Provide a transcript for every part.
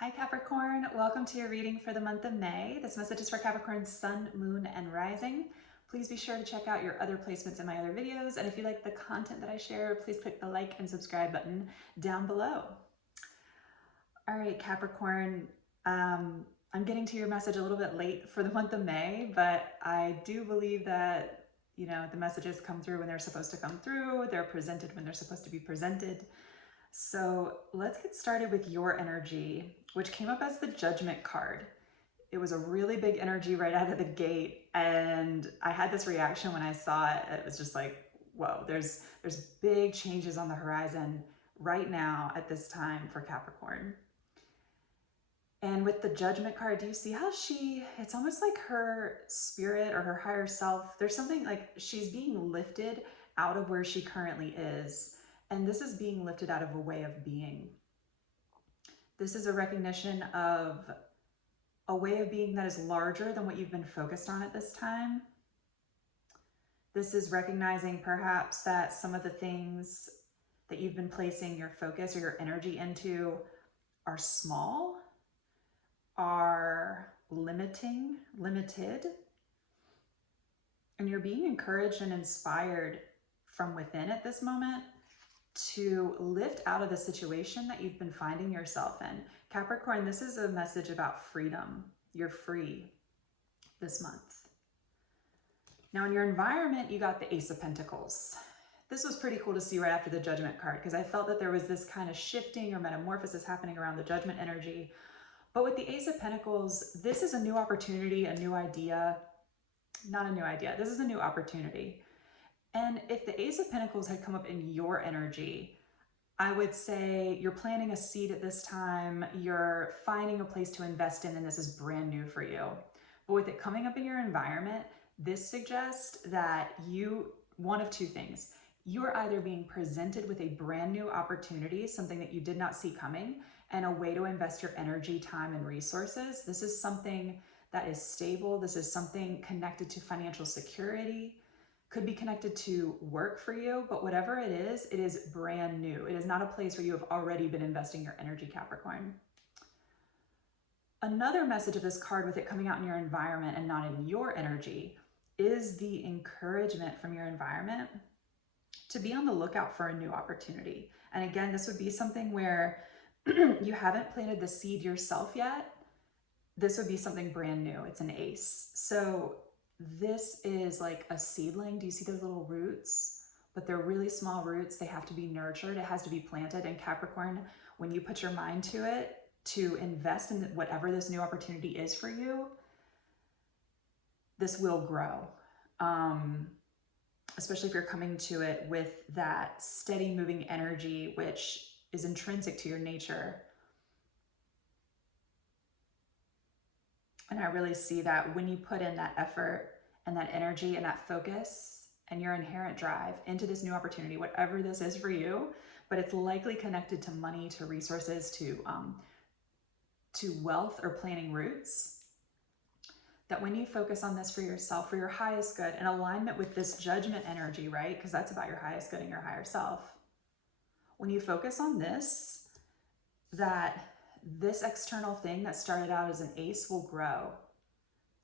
Hi Capricorn, welcome to your reading for the month of May. This message is for Capricorn's Sun, Moon, and Rising. Please be sure to check out your other placements in my other videos, and if you like the content that I share, please click the like and subscribe button down below. All right, Capricorn, I'm getting to your message a little bit late for the month of May, but I do believe that, the messages come through when they're supposed to come through, they're presented when they're supposed to be presented. So let's get started with your energy, which came up as the Judgment card. It was a really big energy right out of the gate, and I had this reaction when I saw it. It was just like, whoa, there's big changes on the horizon right now at this time for Capricorn. And with the Judgment card, do you see how it's almost like her spirit or her higher self, there's something like she's being lifted out of where she currently is. And this is being lifted out of a way of being. This is a recognition of a way of being that is larger than what you've been focused on at this time. This is recognizing perhaps that some of the things that you've been placing your focus or your energy into are small, are limited, and you're being encouraged and inspired from within at this moment to lift out of the situation that you've been finding yourself in. Capricorn, this is a message about freedom. You're free this month. Now in your environment, you got the Ace of Pentacles. This was pretty cool to see right after the Judgment card because I felt that there was this kind of shifting or metamorphosis happening around the Judgment energy. But with the Ace of Pentacles, this is a new opportunity, a new idea. Not a new idea. This is a new opportunity. And if the Ace of Pentacles had come up in your energy, I would say you're planting a seed at this time, you're finding a place to invest in, and this is brand new for you. But with it coming up in your environment, this suggests that one of two things. You are either being presented with a brand new opportunity, something that you did not see coming, and a way to invest your energy, time, and resources. This is something that is stable. This is something connected to financial security. Could be connected to work for you, but whatever it is brand new. It is not a place where you have already been investing your energy, Capricorn. Another message of this card with it coming out in your environment and not in your energy is the encouragement from your environment to be on the lookout for a new opportunity. And again, this would be something where you haven't planted the seed yourself yet. This would be something brand new. It's an ace. So this is like a seedling. Do you see those little roots? But they're really small roots. They have to be nurtured. It has to be planted. And Capricorn, when you put your mind to it, to invest in whatever this new opportunity is for you, this will grow. Especially if you're coming to it with that steady moving energy, which is intrinsic to your nature. And I really see that when you put in that effort and that energy and that focus and your inherent drive into this new opportunity, whatever this is for you, but it's likely connected to money, to resources, to wealth or planting roots, that when you focus on this for yourself, for your highest good, in alignment with this Judgment energy, right? Because that's about your highest good and your higher self. When you focus on this, that this external thing that started out as an ace will grow.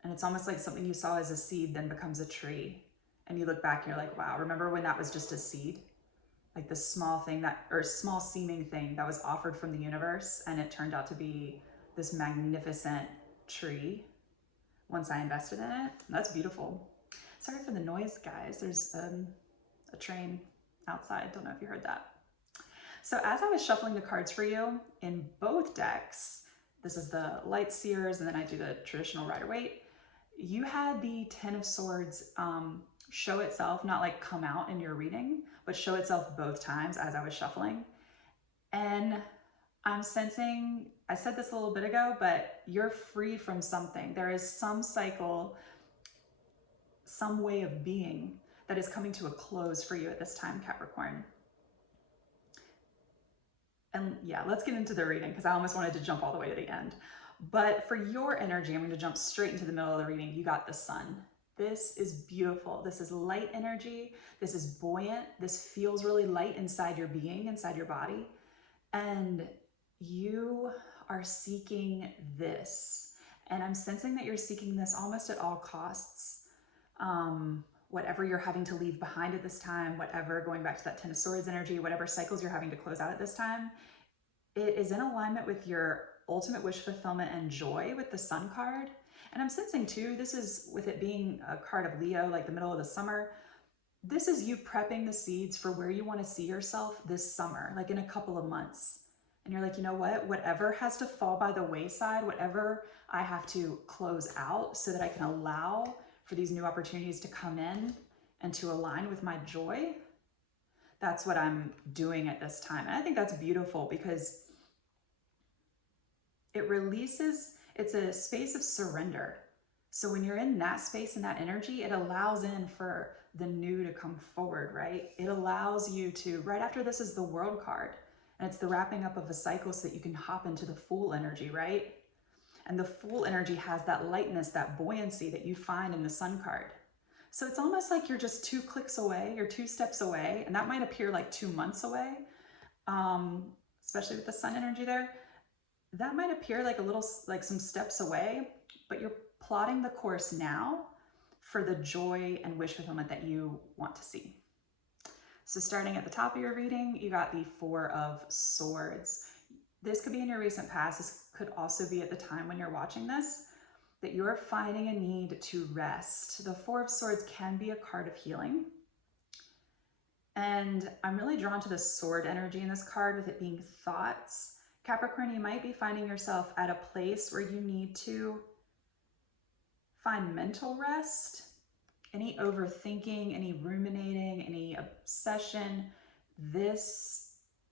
And it's almost like something you saw as a seed then becomes a tree. And you look back and you're like, wow, remember when that was just a seed? Like this small thing small seeming thing that was offered from the universe, and it turned out to be this magnificent tree once I invested in it. That's beautiful. Sorry for the noise, guys. There's a train outside. Don't know if you heard that. So as I was shuffling the cards for you in both decks, this is the Light Seers, and then I do the traditional Rider-Waite, you had the Ten of Swords show itself, not like come out in your reading, but show itself both times as I was shuffling. And I'm sensing, I said this a little bit ago, but you're free from something. There is some cycle, some way of being that is coming to a close for you at this time, Capricorn. And yeah, let's get into the reading because I almost wanted to jump all the way to the end. But for your energy, I'm going to jump straight into the middle of the reading. You got the Sun. This is beautiful. This is light energy. This is buoyant. This feels really light inside your being, inside your body. And you are seeking this. And I'm sensing that you're seeking this almost at all costs. Whatever you're having to leave behind at this time, whatever, going back to that Ten of Swords energy, whatever cycles you're having to close out at this time, it is in alignment with your ultimate wish fulfillment and joy with the Sun card. And I'm sensing too, this is with it being a card of Leo, like the middle of the summer, this is you prepping the seeds for where you want to see yourself this summer, like in a couple of months. And you're like, you know what, whatever has to fall by the wayside, whatever I have to close out so that I can allow for these new opportunities to come in and to align with my joy, that's what I'm doing at this time. And I think that's beautiful because it releases, it's a space of surrender. So when you're in that space and that energy, it allows in for the new to come forward, right? It allows you to, right after this is the World card, and it's the wrapping up of a cycle so that you can hop into the Fool energy, right? And the Fool energy has that lightness, that buoyancy that you find in the Sun card. So it's almost like you're just 2 clicks away, you're 2 steps away, and that might appear like 2 months away, especially with the Sun energy there. That might appear like a little, like some steps away, but you're plotting the course now for the joy and wish fulfillment that you want to see. So starting at the top of your reading, you got the Four of Swords. This could be in your recent past. This could also be at the time when you're watching this, that you're finding a need to rest. The Four of Swords can be a card of healing. And I'm really drawn to the sword energy in this card with it being thoughts. Capricorn, you might be finding yourself at a place where you need to find mental rest. Any overthinking, any ruminating, any obsession,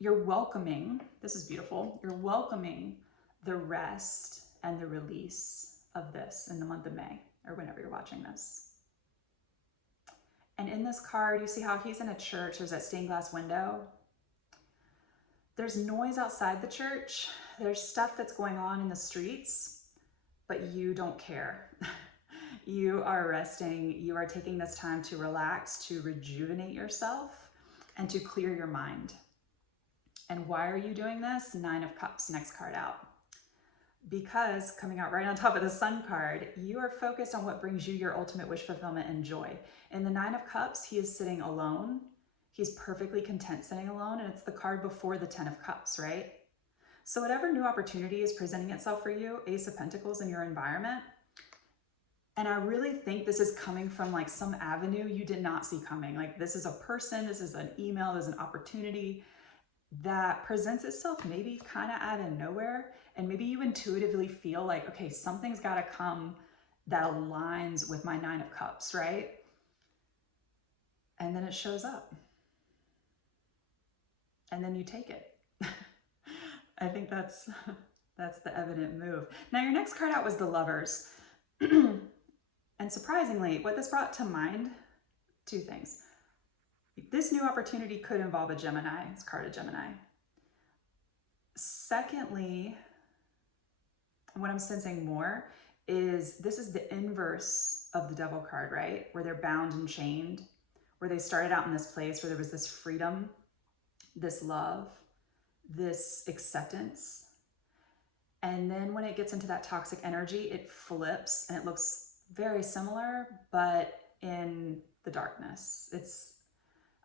you're welcoming, this is beautiful, you're welcoming the rest and the release of this in the month of May, or whenever you're watching this. And in this card, you see how he's in a church, there's that stained glass window. There's noise outside the church, there's stuff that's going on in the streets, but you don't care. You are resting, you are taking this time to relax, to rejuvenate yourself, and to clear your mind. And why are you doing this? Nine of Cups, next card out. Because coming out right on top of the Sun card, you are focused on what brings you your ultimate wish fulfillment and joy. In the Nine of Cups, he is sitting alone. He's perfectly content sitting alone, and it's the card before the Ten of Cups, right? So whatever new opportunity is presenting itself for you, Ace of Pentacles in your environment, and I really think this is coming from like some avenue you did not see coming. Like this is a person, this is an email, there's an opportunity that presents itself maybe kind of out of nowhere. And maybe you intuitively feel like, okay, something's got to come that aligns with my Nine of Cups, right? And then it shows up. And then you take it. I think that's the evident move. Now your next card out was the Lovers. And surprisingly, what this brought to mind, 2 things. This new opportunity could involve a Gemini. It's a card of Gemini. Secondly, what I'm sensing more is this is the inverse of the Devil card, right? Where they're bound and chained, where they started out in this place where there was this freedom, this love, this acceptance. And then when it gets into that toxic energy, it flips and it looks very similar, but in the darkness. It's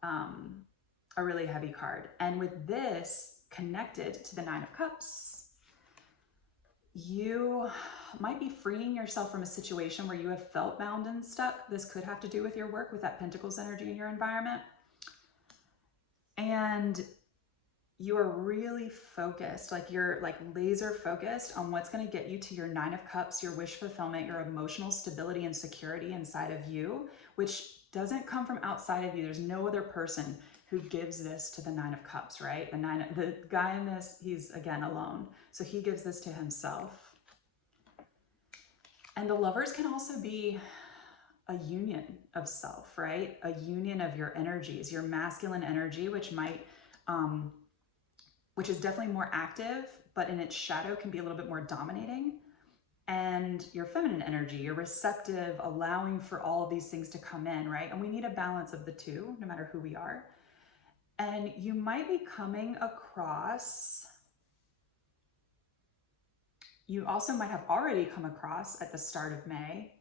a really heavy card. And with this connected to the Nine of Cups, you might be freeing yourself from a situation where you have felt bound and stuck. This could have to do with your work, with that Pentacles energy in your environment. And you are really focused, like you're like laser focused on what's going to get you to your Nine of Cups, your wish fulfillment, your emotional stability and security inside of you, which doesn't come from outside of you. There's no other person who gives this to the Nine of Cups, right? The guy in this, he's again alone. So he gives this to himself. And the Lovers can also be a union of self, right? A union of your energies, your masculine energy, which is definitely more active, but in its shadow can be a little bit more dominating. And your feminine energy, you're receptive, allowing for all of these things to come in, right? And we need a balance of the two, no matter who we are. And you might be coming across You also might have already come across at the start of May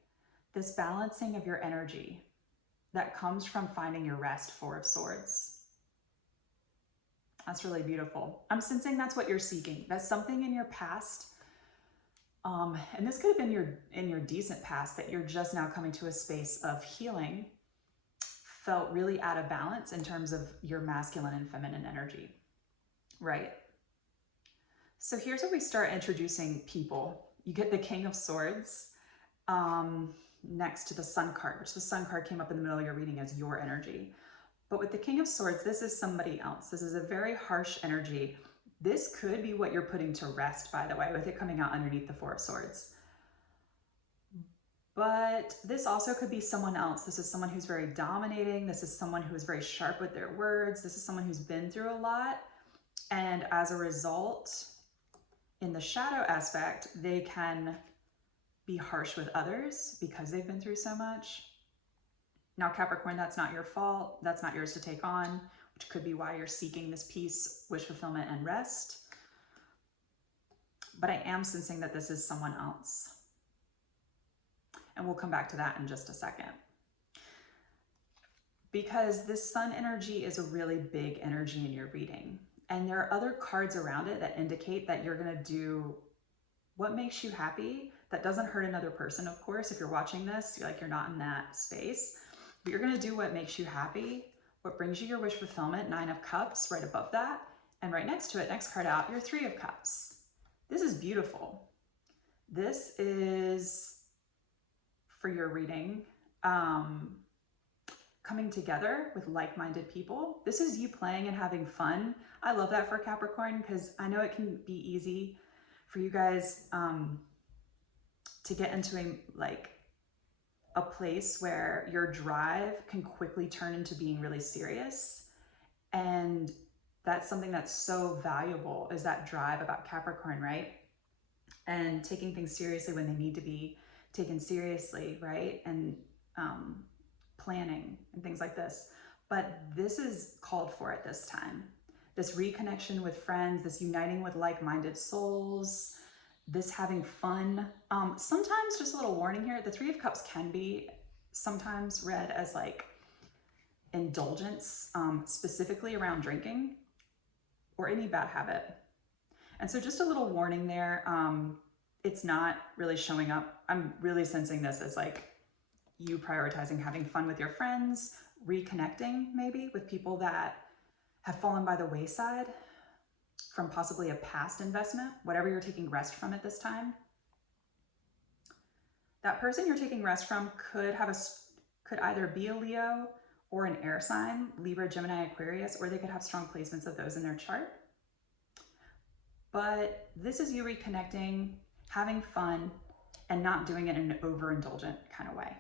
this balancing of your energy that comes from finding your rest, Four of Swords. That's really beautiful. I'm sensing that's what you're seeking. That's something in your past. And this could have been in your decent past that you're just now coming to a space of healing, felt really out of balance in terms of your masculine and feminine energy, right? So here's where we start introducing people. You get the King of Swords next to the Sun card, which the Sun card came up in the middle of your reading as your energy. But with the King of Swords, this is somebody else. This is a very harsh energy. This could be what you're putting to rest, by the way, with it coming out underneath the Four of Swords. But this also could be someone else. This is someone who's very dominating. This is someone who is very sharp with their words. This is someone who's been through a lot. And as a result, in the shadow aspect, they can be harsh with others because they've been through so much. Now, Capricorn, that's not your fault. That's not yours to take on, which could be why you're seeking this peace, wish fulfillment, and rest. But I am sensing that this is someone else. And we'll come back to that in just a second. Because this Sun energy is a really big energy in your reading. And there are other cards around it that indicate that you're going to do what makes you happy. That doesn't hurt another person, of course. If you're watching this, you're not in that space. But you're going to do what makes you happy, what brings you your wish fulfillment. 9 of Cups right above that. And right next to it, next card out, your 3 of Cups. This is beautiful. This is, for your reading, coming together with like-minded people. This is you playing and having fun. I love that for Capricorn because I know it can be easy for you guys to get into a place where your drive can quickly turn into being really serious. And that's something that's so valuable, is that drive about Capricorn, right? And taking things seriously when they need to be taken seriously, right? And planning and things like this. But this is called for at this time. This reconnection with friends, this uniting with like-minded souls, this having fun. Sometimes, just a little warning here, the 3 of Cups can be sometimes read as indulgence, specifically around drinking or any bad habit. And so just a little warning there. It's not really showing up. I'm really sensing this as you prioritizing having fun with your friends, reconnecting maybe with people that have fallen by the wayside from possibly a past investment, whatever you're taking rest from at this time. That person you're taking rest from could either be a Leo or an air sign, Libra, Gemini, Aquarius, or they could have strong placements of those in their chart. But this is you reconnecting, having fun, and not doing it in an overindulgent kind of way.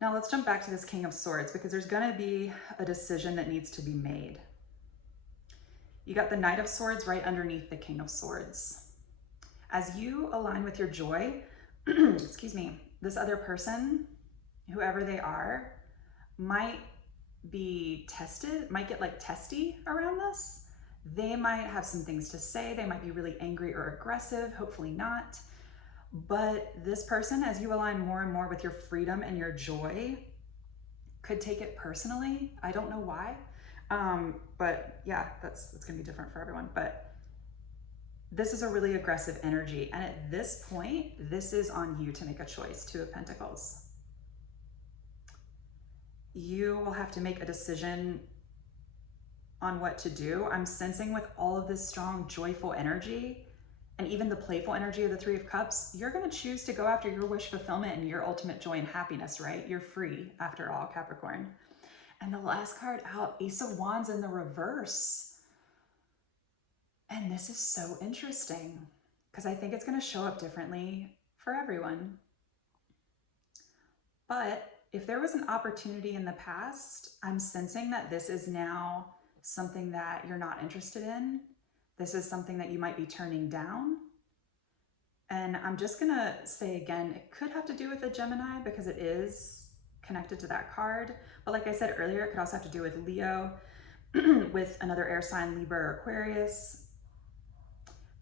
Now let's jump back to this King of Swords, because there's going to be a decision that needs to be made. You got the Knight of Swords right underneath the King of Swords. As you align with your joy, excuse me, this other person, whoever they are, might be tested, might get testy around this. They might have some things to say. They might be really angry or aggressive, hopefully not. But this person, as you align more and more with your freedom and your joy, could take it personally. I don't know why. But yeah, that's gonna be different for everyone. But this is a really aggressive energy. And at this point, this is on you to make a choice. 2 of Pentacles. You will have to make a decision on what to do. I'm sensing with all of this strong, joyful energy, and even the playful energy of the 3 of Cups, you're going to choose to go after your wish fulfillment and your ultimate joy and happiness, right? You're free after all, Capricorn. And the last card out, Ace of Wands in the reverse. And this is so interesting because I think it's going to show up differently for everyone. But if there was an opportunity in the past, I'm sensing that this is now something that you're not interested in. This is something that you might be turning down. And I'm just gonna say again, it could have to do with a Gemini because it is connected to that card. But like I said earlier, it could also have to do with Leo, with another air sign, Libra or Aquarius.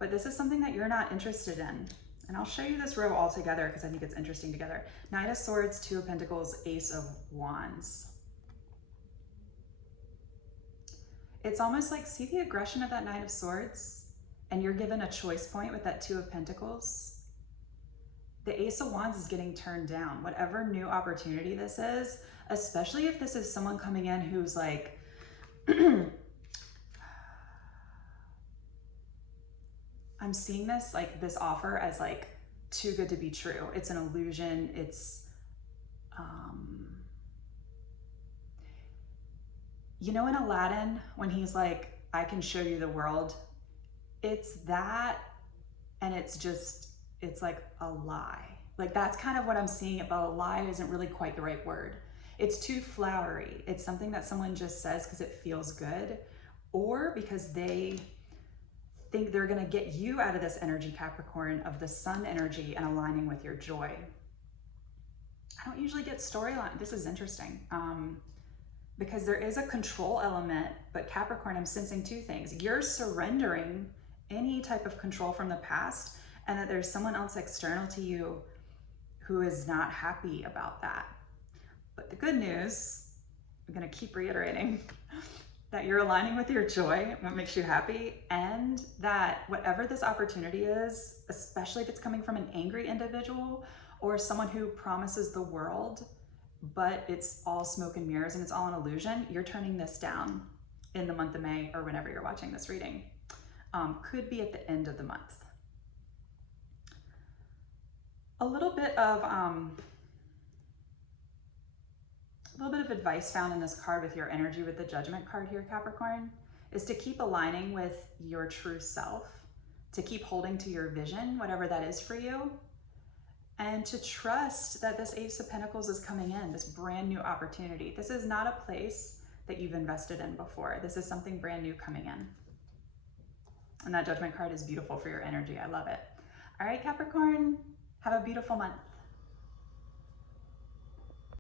but this is something that you're not interested in. And I'll show you this row all together because I think it's interesting together. Knight of Swords, Two of Pentacles, Ace of Wands. It's almost like, see the aggression of that Knight of Swords? And you're given a choice point with that Two of Pentacles. The Ace of Wands is getting turned down. Whatever new opportunity this is, especially if this is someone coming in who's like, I'm seeing this, like this offer as like too good to be true. It's an illusion. It's, you know, in Aladdin, when he's like, I can show you the world, it's that, and it's just, it's like a lie. Like that's kind of what I'm seeing, but a lie isn't really quite the right word. It's too flowery. It's something that someone just says because it feels good, or because they think they're gonna get you out of this energy, Capricorn, of the sun energy and aligning with your joy. I don't usually get storyline. This is interesting. Because there is a control element, but Capricorn, I'm sensing two things. You're surrendering any type of control from the past, and that there's someone else external to you who is not happy about that. But the good news, I'm gonna keep reiterating, that you're aligning with your joy, what makes you happy, and that whatever this opportunity is, especially if it's coming from an angry individual or someone who promises the world, but it's all smoke and mirrors and it's all an illusion, you're turning this down in the month of May or whenever you're watching this reading. Could be at the end of the month. A little bit of advice found in this card with your energy, with the Judgment card here, Capricorn, is to keep aligning with your true self, to keep holding to your vision, whatever that is for you, and to trust that this Ace of Pentacles is coming in, this brand new opportunity. This is not a place that you've invested in before. This is something brand new coming in. And that Judgment card is beautiful for your energy. I love it. All right, Capricorn, have a beautiful month.